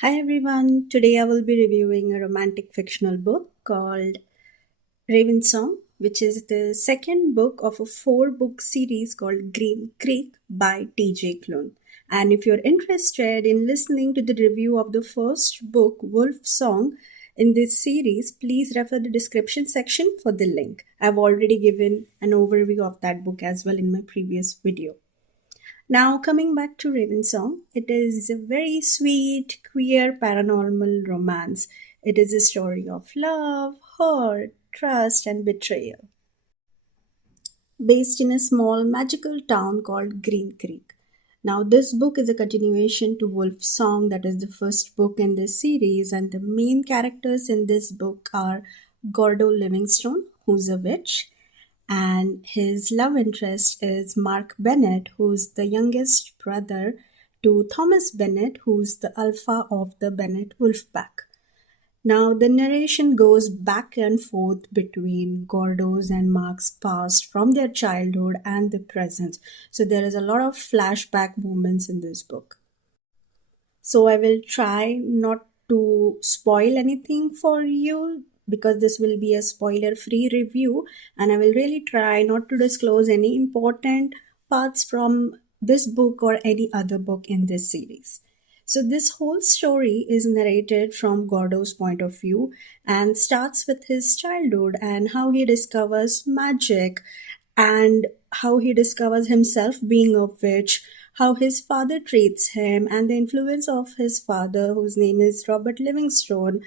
Hi everyone, today I will be reviewing a romantic fictional book called RAVENSOng, which is the second book of a four-book series called Green Creek by TJ Klune. And if you're interested in listening to the review of the first book, Wolfsong, in this series, please refer the description section for the link. I've already given an overview of that book as well in my previous video. Now, coming back to Ravensong, it is a very sweet, queer paranormal romance. It is a story of love, hurt, trust, and betrayal, based in a small magical town called Green Creek. Now, this book is a continuation to Wolf's Song, that is the first book in this series, and the main characters in this book are Gordo Livingstone, who's a witch, and his love interest is Mark Bennett, who's the youngest brother to Thomas Bennett, who's the alpha of the Bennett Wolf pack. Now, the narration goes back and forth between Gordo's and Mark's past from their childhood and the present. So, there is a lot of flashback moments in this book. So, I will try not to spoil anything for you because this will be a spoiler free review, and I will really try not to disclose any important parts from this book or any other book in this series. So, this whole story is narrated from Gordo's point of view and starts with his childhood and how he discovers magic and how he discovers himself being a witch, how his father treats him, and the influence of his father, whose name is Robert Livingstone,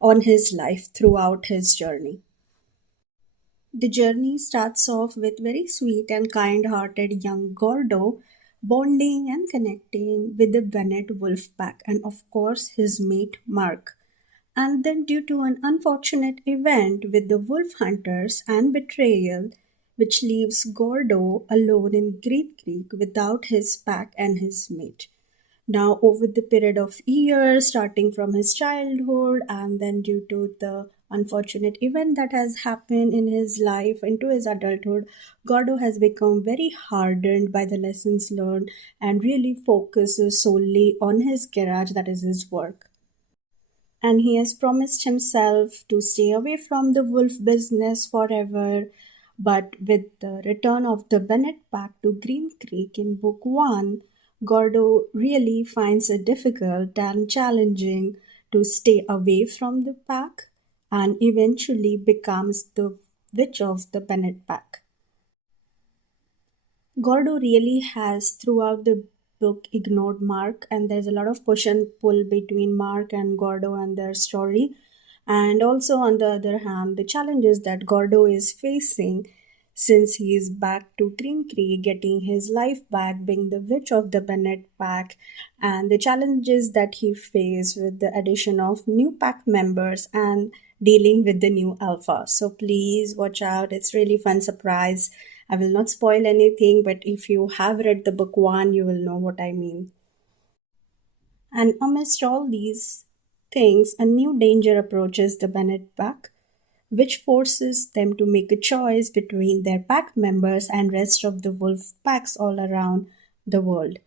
on his life throughout his journey. The journey starts off with very sweet and kind hearted young Gordo bonding and connecting with the Bennett Wolf pack and, of course, his mate Mark. And then, due to an unfortunate event with the wolf hunters and betrayal, which leaves Gordo alone in Green Creek without his pack and his mate. Now, over the period of years, starting from his childhood, and then due to the unfortunate event that has happened in his life into his adulthood, Gordo has become very hardened by the lessons learned and really focuses solely on his garage, that is his work. And he has promised himself to stay away from the wolf business forever. But with the return of the Bennett pack to Green Creek in Book 1, Gordo really finds it difficult and challenging to stay away from the pack and eventually becomes the witch of the Bennett pack. Gordo really has throughout the book ignored Mark, and there's a lot of push and pull between Mark and Gordo and their story. And also, on the other hand, the challenges that Gordo is facing since he is back to Green Creek, getting his life back, being the witch of the Bennett pack, and the challenges that he faces with the addition of new pack members and dealing with the new alpha. So please watch out. It's really fun surprise. I will not spoil anything, but if you have read the book one, you will know what I mean. And amidst all these things, a new danger approaches the Bennett pack, which forces them to make a choice between their pack members and rest of the wolf packs all around the world.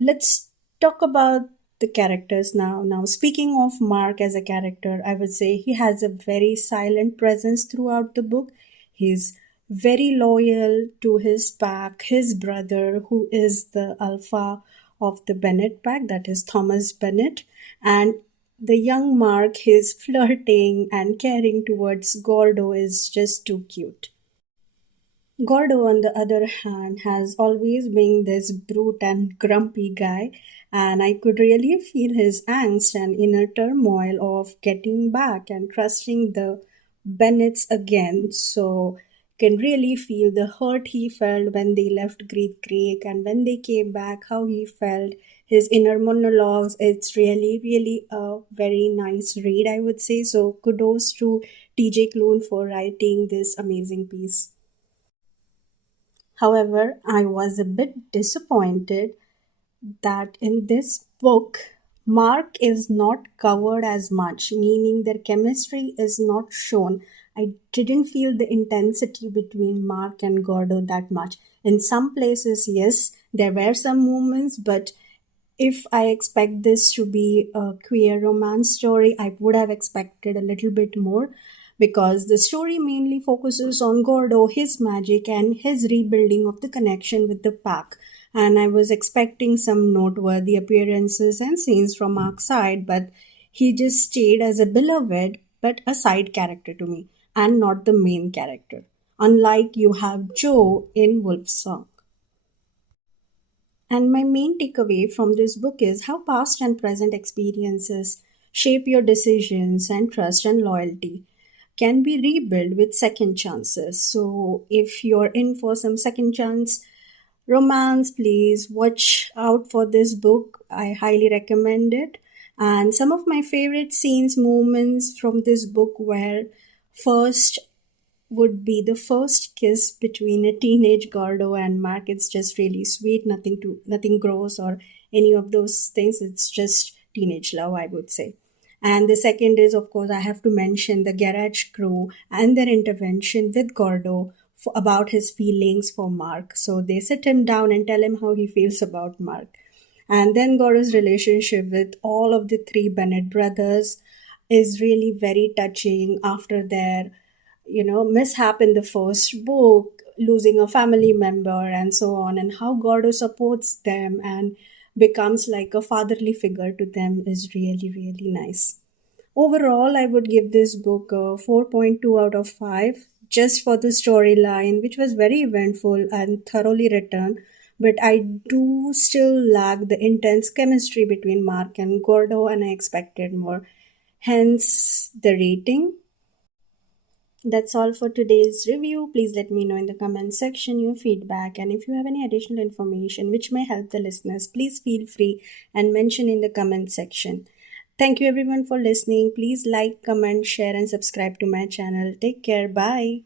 Let's talk about the characters now. Now, speaking of Mark as a character, I would say he has a very silent presence throughout the book. He's very loyal to his pack, his brother, who is the alpha of the Bennett pack, that is Thomas Bennett, and the young Mark, his flirting and caring towards Gordo is just too cute. Gordo, on the other hand, has always been this brute and grumpy guy, and I could really feel his angst and inner turmoil of getting back and trusting the Bennets again. So, can really feel the hurt he felt when they left Great Creek and when they came back, how he felt, his inner monologues. It's really, really a very nice read, I would say. So, kudos to TJ Klune for writing this amazing piece. However, I was a bit disappointed that in this book, Mark is not covered as much, meaning their chemistry is not shown. I didn't feel the intensity between Mark and Gordo that much. In some places, yes, there were some moments, but if I expect this to be a queer romance story, I would have expected a little bit more, because the story mainly focuses on Gordo, his magic, and his rebuilding of the connection with the pack. And I was expecting some noteworthy appearances and scenes from Mark's side, but he just stayed as a beloved but a side character to me and not the main character. Unlike you have Joe in Wolfsong. And my main takeaway from this book is how past and present experiences shape your decisions, and trust and loyalty can be rebuilt with second chances. So, if you're in for some second chance romance, please watch out for this book. I highly recommend it. And some of my favorite scenes, moments from this book were, first, would be the first kiss between a teenage Gordo and Mark. It's just really sweet, nothing gross or any of those things. It's just teenage love, I would say. And the second is, of course, I have to mention the garage crew and their intervention with Gordo about his feelings for Mark. So they sit him down and tell him how he feels about Mark. And then Gordo's relationship with all of the three Bennett brothers is really very touching after their mishap in the first book, losing a family member and so on, and how Gordo supports them and becomes like a fatherly figure to them is really, really nice. Overall, I would give this book a 4.2 out of 5, just for the storyline, which was very eventful and thoroughly written. But I do still lack the intense chemistry between Mark and Gordo, and I expected more. Hence the rating. That's all for today's review. Please let me know in the comment section your feedback, and if you have any additional information which may help the listeners, please feel free and mention in the comment section. Thank you everyone for listening. Please like, comment, share and subscribe to my channel. Take care. Bye.